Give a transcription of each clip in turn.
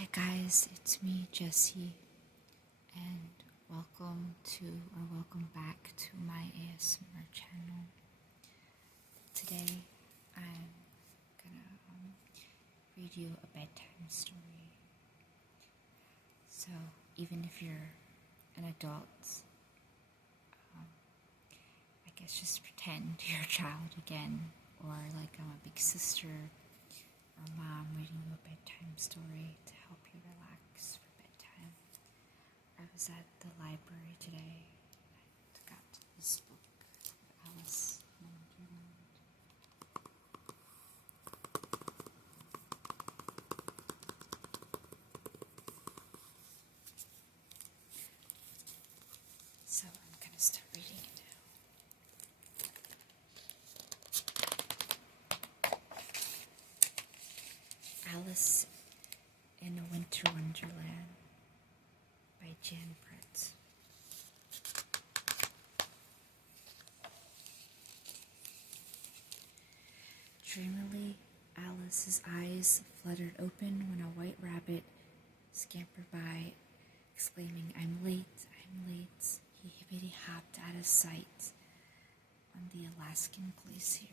Hi guys, it's me, Jessie, and welcome back to my ASMR channel. Today, I'm gonna read you a bedtime story. So, even if you're an adult, I guess just pretend you're a child again, or like I'm a big sister or mom reading you a bedtime story to help you relax for bedtime. I was at the library today. I got this book, Alice in Wonderland. So I'm gonna start reading it now. Alice in a Winter Wonderland by Jan Brett. Dreamily, Alice's eyes fluttered open when a white rabbit scampered by, exclaiming, I'm late, I'm late. He hippity-hopped out of sight on the Alaskan glacier.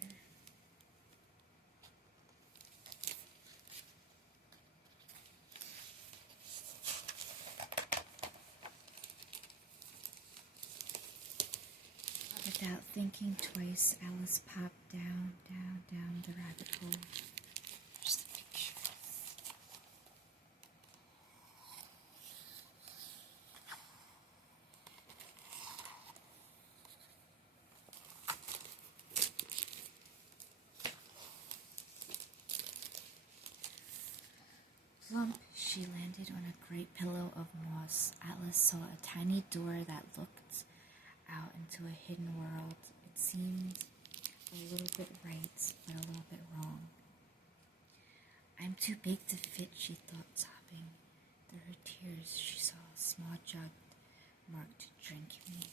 Without thinking twice, Alice popped down the rabbit hole. There's the picture. Plump, she landed on a great pillow of moss. Alice saw a tiny door that looked out into a hidden world. It seemed a little bit right, but a little bit wrong. I'm too big to fit, she thought, sobbing. Through her tears, she saw a small jug marked Drink Me.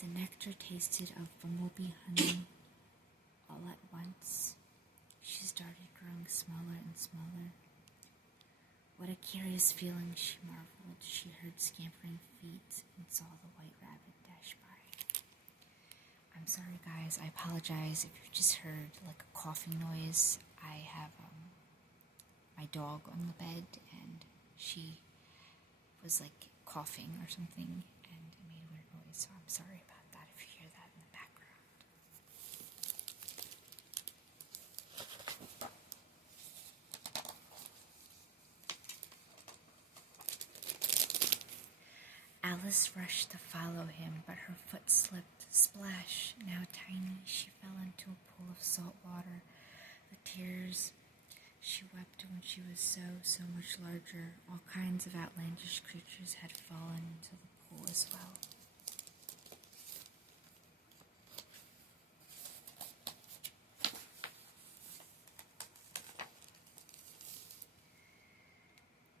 The nectar tasted of bumblebee honey. All at once, she started growing smaller and smaller. What a curious feeling, she marveled. She heard scampering feet and saw the white rabbit dash by. I'm sorry, guys. I apologize if you just heard like a coughing noise. I have my dog on the bed, and she was like coughing or something, and it made a weird noise. So I'm sorry about that if you hear that in the background. Alice rushed to follow him, but her foot slipped. Splash! Now tiny, she fell into a pool of salt water. The tears she wept when she was so much larger. All kinds of outlandish creatures had fallen into the pool as well.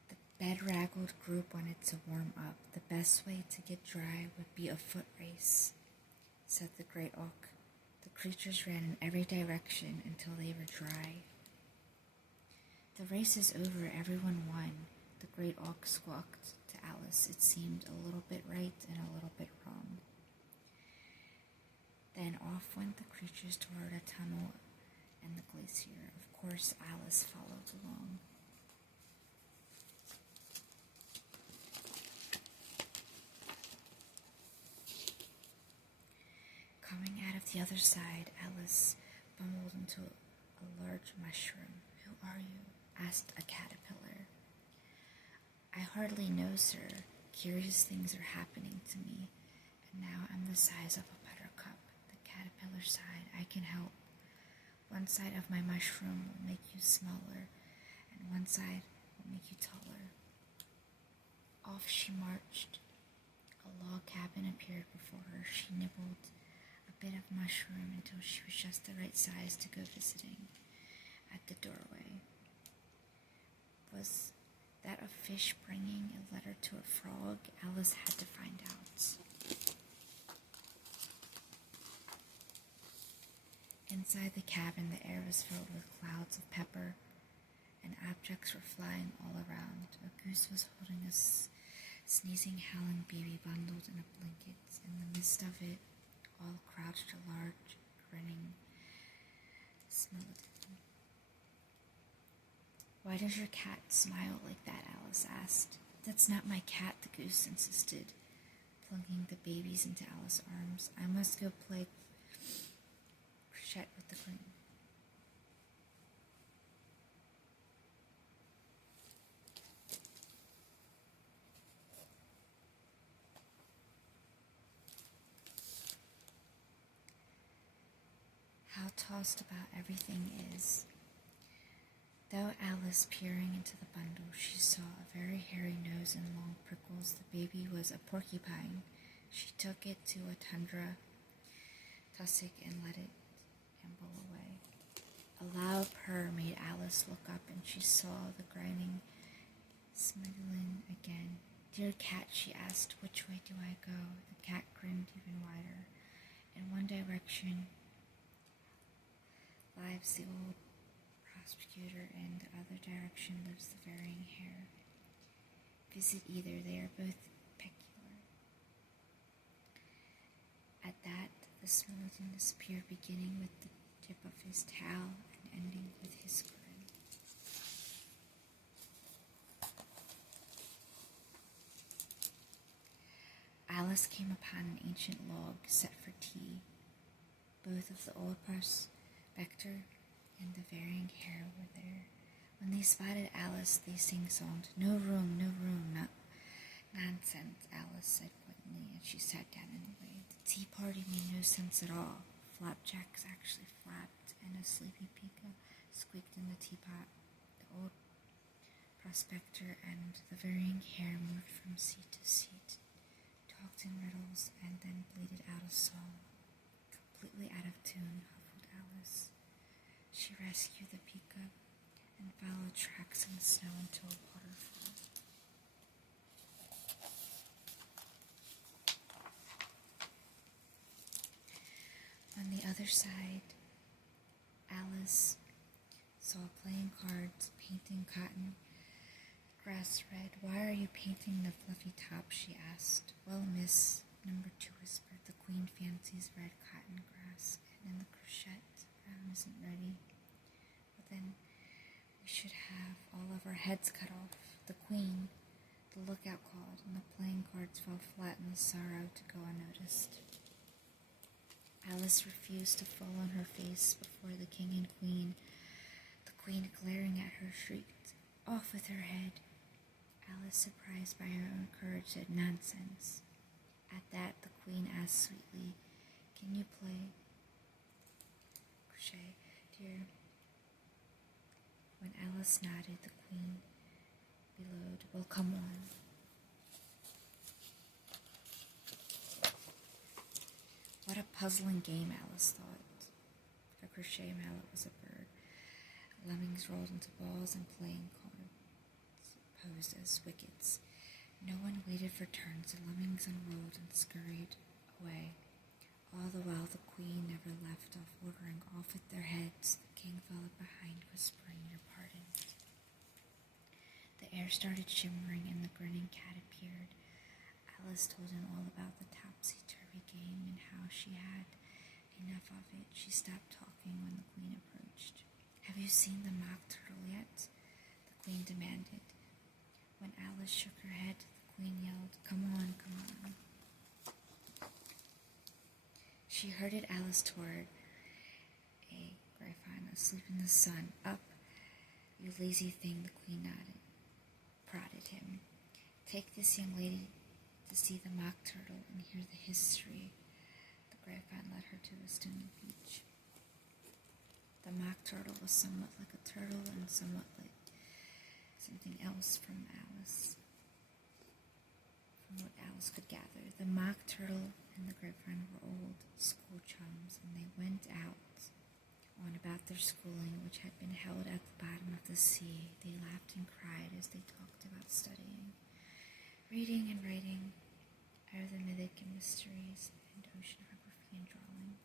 The bedraggled group wanted to warm up. The best way to get dry would be a foot race, said the great auk. The creatures ran in every direction until they were dry. The race is over, everyone won, the great auk squawked to Alice. It seemed a little bit right and a little bit wrong. Then off went the creatures toward a tunnel and the glacier. Of course, Alice followed along. Coming out of the other side, Alice bumbled into a large mushroom. Who are you? Asked a caterpillar. I hardly know, sir. Curious things are happening to me, and now I'm the size of a buttercup. The caterpillar sighed. I can help. One side of my mushroom will make you smaller, and one side will make you taller. Off she marched. A log cabin appeared before her. She nibbled a bit of mushroom until she was just the right size to go visiting. At the doorway, was that a fish bringing a letter to a frog? Alice had to find out. Inside the cabin, the air was filled with clouds of pepper and objects were flying all around. A goose was holding a sneezing, howling baby bundled in a blanket. In the midst of it all crouched a large, grinning skeleton. "Why does your cat smile like that?" Alice asked. "That's not my cat," the goose insisted, plunging the babies into Alice's arms. "I must go play crochet with the queen." How tossed about everything is. Though Alice, peering into the bundle, she saw a very hairy nose and long prickles, the baby was a porcupine. She took it to a tundra tussock and let it amble away. A loud purr made Alice look up, and she saw the grinding smuggling again. "Dear cat," she asked, "which way do I go?" The cat grinned even wider. "In one direction lives the old prosecutor, and the other direction lives the varying hare. Visit either, they are both peculiar." At that, the skeleton disappeared, beginning with the tip of his tail and ending with his grin. Alice came upon an ancient log set for tea. Both of the old prospector and the varying hare were there. When they spotted Alice, they sing-songed, "No room, no room, no nonsense," Alice said bluntly, and she sat down anyway. The tea party made no sense at all. Flapjacks actually flapped, and a sleepy pika squeaked in the teapot. The old prospector and the varying hare moved from seat to seat, talked in riddles, and then bleated out a song. Completely out of tune, huffled Alice. She rescued the pika and followed tracks in the snow into a waterfall. On the other side, Alice saw playing cards, painting cotton grass red. "Why are you painting the fluffy top?" she asked. "Well, miss," number 2 whispered, "the queen fancies red cotton grass, and in the crochet brown isn't ready. But then we should have all of our heads cut off." The queen, the lookout called, and the playing cards fell flat in the sorrow to go unnoticed. Alice refused to fall on her face before the king and queen. The queen, glaring at her, shrieked, "Off with her head!" Alice, surprised by her own courage, said, "Nonsense." At that, the queen asked sweetly, "Can you play crochet, dear?" When Alice nodded, the queen bellowed, "Well, come on." What a puzzling game, Alice thought. The crochet mallet was a bird. Lemmings rolled into balls, and playing cards posed as wickets. No one waited for turns. The lemmings unrolled and scurried away. All the while, the queen never left off ordering, "Off with their heads." The king followed behind, whispering, "Your pardon." The air started shimmering, and the grinning cat appeared. Alice told him all about the topsy-turvy game and how she had enough of it. She stopped talking when the queen approached. "Have you seen the mock turtle yet?" the queen demanded. When Alice shook her head, the queen yelled, "Come on, come on." She herded Alice toward a greyhound asleep in the sun. "Up, you lazy thing," the queen prodded him. "Take this young lady to see the mock turtle and hear the history." The greyhound led her to a stony beach. The mock turtle was somewhat like a turtle and somewhat like something else from what Alice could gather. The mock turtle and the grapevine were old school chums, and they went out on about their schooling, which had been held at the bottom of the sea. They laughed and cried as they talked about studying, reading and writing, arithmetic and mysteries, and oceanography and drawing.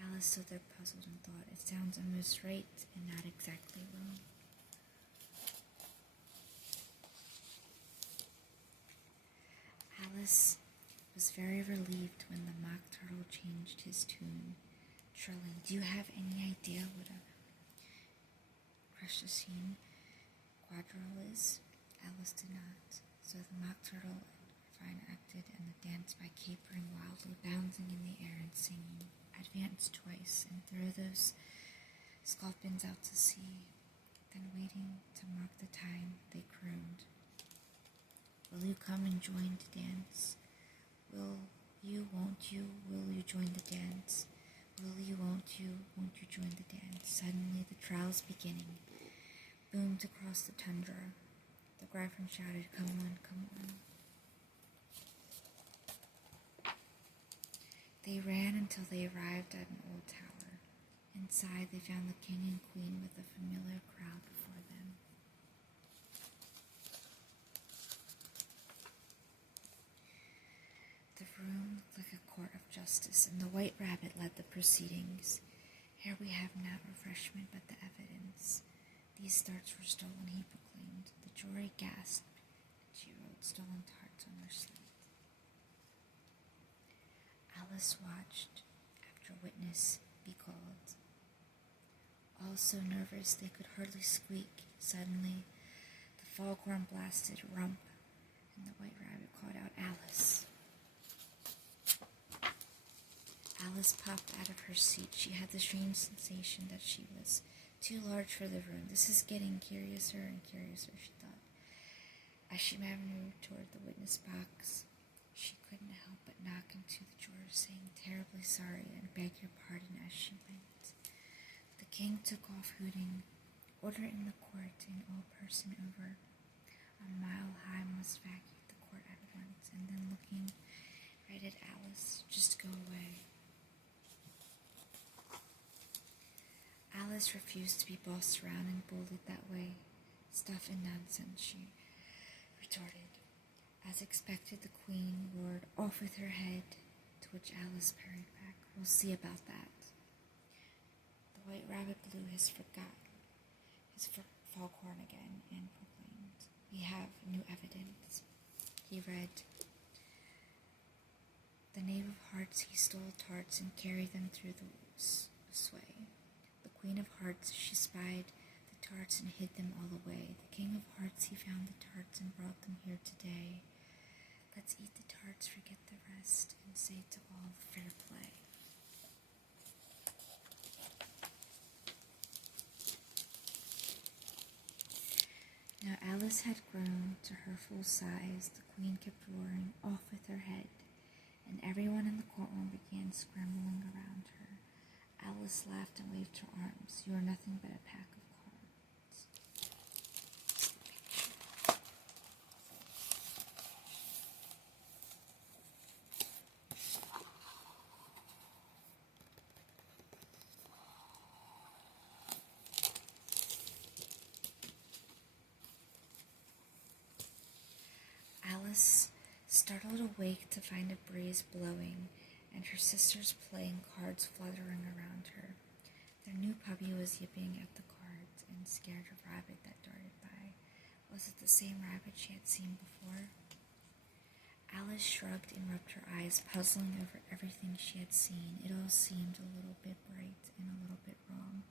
Alice stood there puzzled and thought, "It sounds almost right and not exactly wrong." Alice was very relieved when the Mock Turtle changed his tune, trilling, "Do you have any idea what a crushing quadrille is?" Alice did not. So the Mock Turtle and Fine acted, and the dance by capering wildly, bouncing in the air and singing, advanced twice and threw those sculpins out to sea. Then, waiting to mark the time, they crooned, "Will you come and join the dance? Will you, won't you, will you join the dance? Will you, won't you join the dance?" Suddenly the trowels beginning boomed across the tundra. The Gryphon shouted, "Come on, come on." They ran until they arrived at an old tower. Inside they found the king and queen with a familiar crowd before them. The room looked like a court of justice, and the White Rabbit led the proceedings. "Here we have not refreshment but the evidence. These tarts were stolen," he proclaimed. The jury gasped, and she wrote stolen tarts on her slate. Alice watched after witness be called. All so nervous they could hardly squeak. Suddenly, the foghorn blasted "Rump," and the White Rabbit called out, "Alice." Alice popped out of her seat. She had the strange sensation that she was too large for the room. "This is getting curiouser and curiouser," she thought. As she moved toward the witness box, she couldn't help but knock into the drawer, saying, "Terribly sorry," and "Beg your pardon," as she went. The king took off hooting, "Order in the court, and all person over a mile high must vacate the court at once," and then looking right at Alice, "Just go away." Alice refused to be bossed around and bullied that way. "Stuff and nonsense," she retorted. As expected, the queen roared, "Off with her head," to which Alice parried back, "We'll see about that." The White Rabbit blew his foghorn again and proclaimed, "We have new evidence." He read, "The Knave of Hearts, he stole tarts and carried them through the sway. The Queen of Hearts, she spied the tarts and hid them all away. The King of Hearts, he found the tarts and brought them here today. Let's eat the tarts, forget the rest, and say to all fair play." Now Alice had grown to her full size. The queen kept roaring, "Off with her head," and everyone in the courtroom began scrambling around her. Alice laughed and waved her arms. "You are nothing but a pack of cards." Alice startled awake to find a breeze blowing and her sisters playing cards fluttering around her. Their new puppy was yipping at the cards and scared a rabbit that darted by. Was it the same rabbit she had seen before? Alice shrugged and rubbed her eyes, puzzling over everything she had seen. It all seemed a little bit bright and a little bit wrong,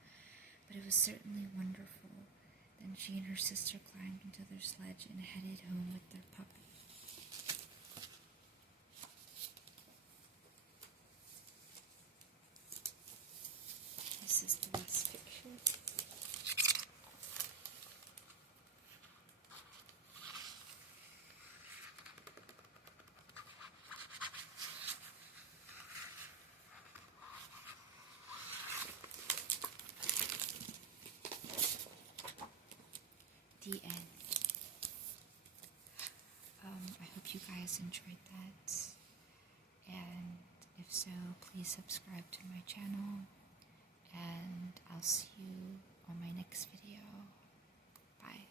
but it was certainly wonderful. Then she and her sister climbed into their sledge and headed home with their puppy. This is the last picture. The end. I hope you guys enjoyed that, and if so, please subscribe to my channel, and I'll see you on my next video. Bye.